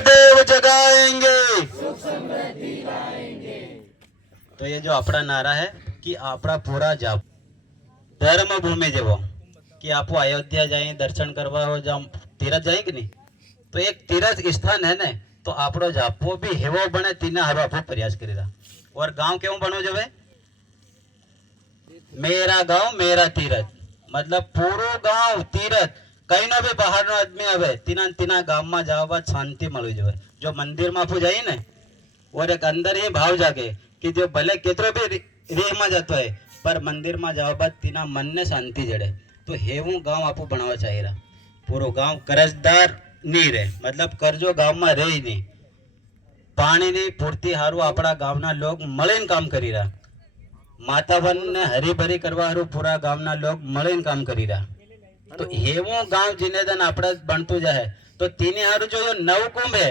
देव जगाएंगे। तो ये जो अपना नारा है कि अपना पूरा जाप धर्म भूमि जेवो कि आप अयोध्या जाए दर्शन करवा हो जाओ तीरथ जाए कि नहीं, तो एक तीरथ स्थान है ने तो आपड़ो जापो भी हेवो बने तीना हारो आपो प्रयास करेला। और गांव केवो बनो जोवे मेरा गांव मेरा तीरथ, मतलब पूरो गांव तीरथ कई नो भी बाहर नो आदमी आवे तीना तीना गांव में जावा शांति मळवी जोवे। जो मंदिर में आपू जाई ने और एक अंदर ही भाव जागे कि जो भले केतरो भी रेह में जातो है पर मंदिर में जाओ बाद तीना मन ने शांति जड़े। तो हेवू गांव आपू बनावा चाहिए। पूरो गांव कर्जदार नहीं रहे, मतलब कर्जो गांव में रहे ही नहीं। पानी नी पूर्ति हारू अपना गांवना लोग मळीने काम करी रहा। मातावन ने हरीभरी करवा हारू पूरा गांवना लोग मळीने काम करी रहा। तो हेवो गांव जिनेदन आपड़ा बनतु जाए तो तीने हारू जो यो नवकुंभ है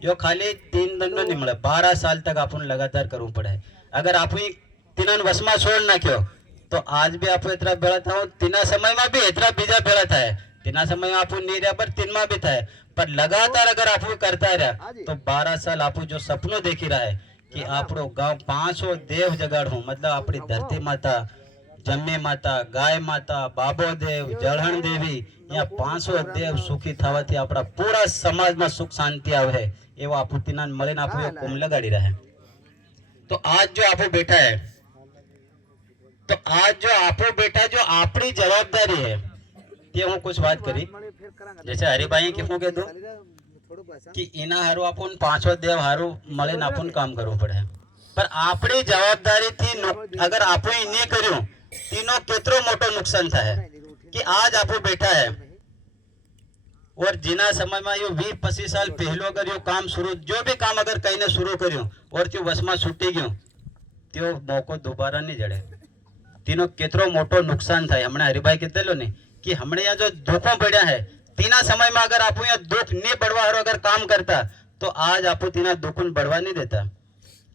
यो खाली 3 दिन में नहीं मिले, 12 साल तक आपन लगातार करવું પડે। अगर आप तीनन वसमा छोड़ नाख्यो तो आज भी आप इतना बेड़ा था तीना समय में भी इतना बीजा बेड़ा था। तीना समय में आप नहीं रहा पर तीन में भी था, पर लगातार अगर आप करता रहा तो 12 साल आप जो सपनों देखी रहा है कि आपरो गांव 500 देव जगाड़ हूँ, मतलब अपनी धरती माता जम्मी माता गाय माता बाबो देव जळहण देवी यहाँ 500 देव सुखी थवाथी अपना पूरा समाज में सुख शांति आवे एवं आपूर्तिना मळीने आप कुंभ लगाड़ी रहा है। तो आज जो आपो बैठा है, तो आज जो आपो बैठा जो अपनी जवाबदारी है ते हूँ कुछ बात करी। जैसे हरिभाई के हूँ कह दो कि इना हारू अपन 500 देव हारू मळीने अपन काम करवू पड़े, पर अपनी जवाबदारी थी अगर आपो नहीं कर्યું तीनो केतरो मोटो नुकसान था है कि आज आपो बैठा है और जिना समय में यो 20-25 साल पहलो अगर यो काम शुरू जो भी काम अगर कहीं ने शुरू कर्યું और त्यो वसमा छूटी गयो त्यो मौको दोबारा नहीं जड़े। तीनो केतरो मोटो नुकसान था। हमने हरिभाई कहतेलो ने कि हमने यहाँ जो दुखों पड़ा है तीना समय में अगर आप यहाँ दुख नहीं बढ़वा हारो अगर काम करता तो आज आप तीना दुख बढ़वा नहीं देता।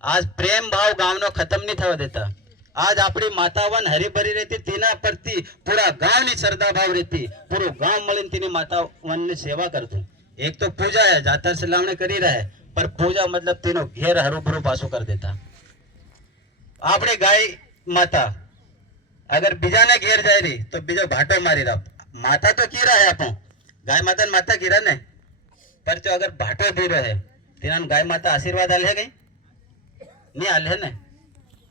आज प्रेम भाव गांव नो खत्म नहीं थवा देता। आज अपनी मातावन हरीभरी रहती तीना प्रति पूरा गांव नी श्रद्धा भाव रहती, पूरो गांव मळीने तीनी मातावन ने सेवा करतु। एक तो पूजा है जातर सलामणे करी रहा है, पर पूजा मतलब तीनो घेर हरू भरू पासो कर देता। आपणे गाय माता अगर बीजा ने घेर जाए रही तो बीजो भाटो मारी रहा। माता तो कीरा है आपो गाय माता ने माता कीरा ने, पर जो अगर भाटो भी रहे तीना गाय माता आशीर्वाद आले गई नहीं आले ने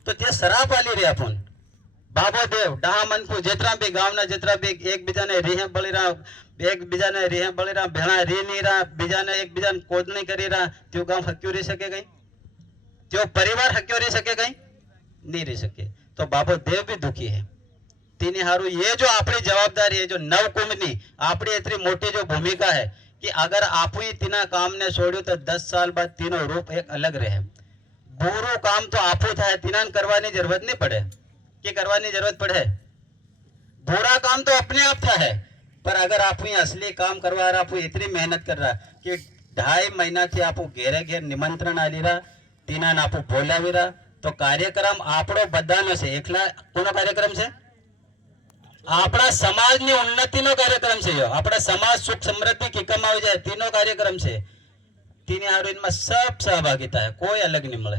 तो ते शराब आली रे अपन बाबो देव डाहा मनपु जेतरा भी गांवना जेतरा भी एक बीजा ने रेह बळी रहा, एक बीजा ने रेह बळी रहा, भेणा रे नहीं रहा, बीजा ने एक बीजा ने कोद नहीं करी रहा, त्यो गांव हक्यो रही सके गई, त्यो परिवार हक्यो रही सके गई नहीं रही सके। तो बाबो देव भी दुखी है। तीनी हारू ये जो अपनी जवाबदारी है जो नवकुंभ नी अपनी इतनी मोटी जो भूमिका है कि अगर आप ही तीना काम ने छोड़ू तो 10 साल बाद तीनों रूप एक अलग रहे। बुरो काम तो आपो था तीना करवानी जरूरत नहीं पड़े कि करवानी जरूरत पड़े। बुरा काम तो अपने आप था है, पर अगर आप ही असली काम करवा रहा आप इतनी मेहनत कर रहा कि 2.5 महीना थी आप घेरे घेर निमंत्रण आली रहा तीना आप बोलावी रहा तो कार्यक्रम आपड़ो बधानो से एकला कोनो कार्यक्रम से अपना समाज ની उन्नति नो कार्यक्रम છે। अपना समाज सुख समृद्धि किकम આવી જાય तीनों कार्यक्रम છે। तीन हारू इनमें सब सहभागिता है, कोई अलग नहीं मिले।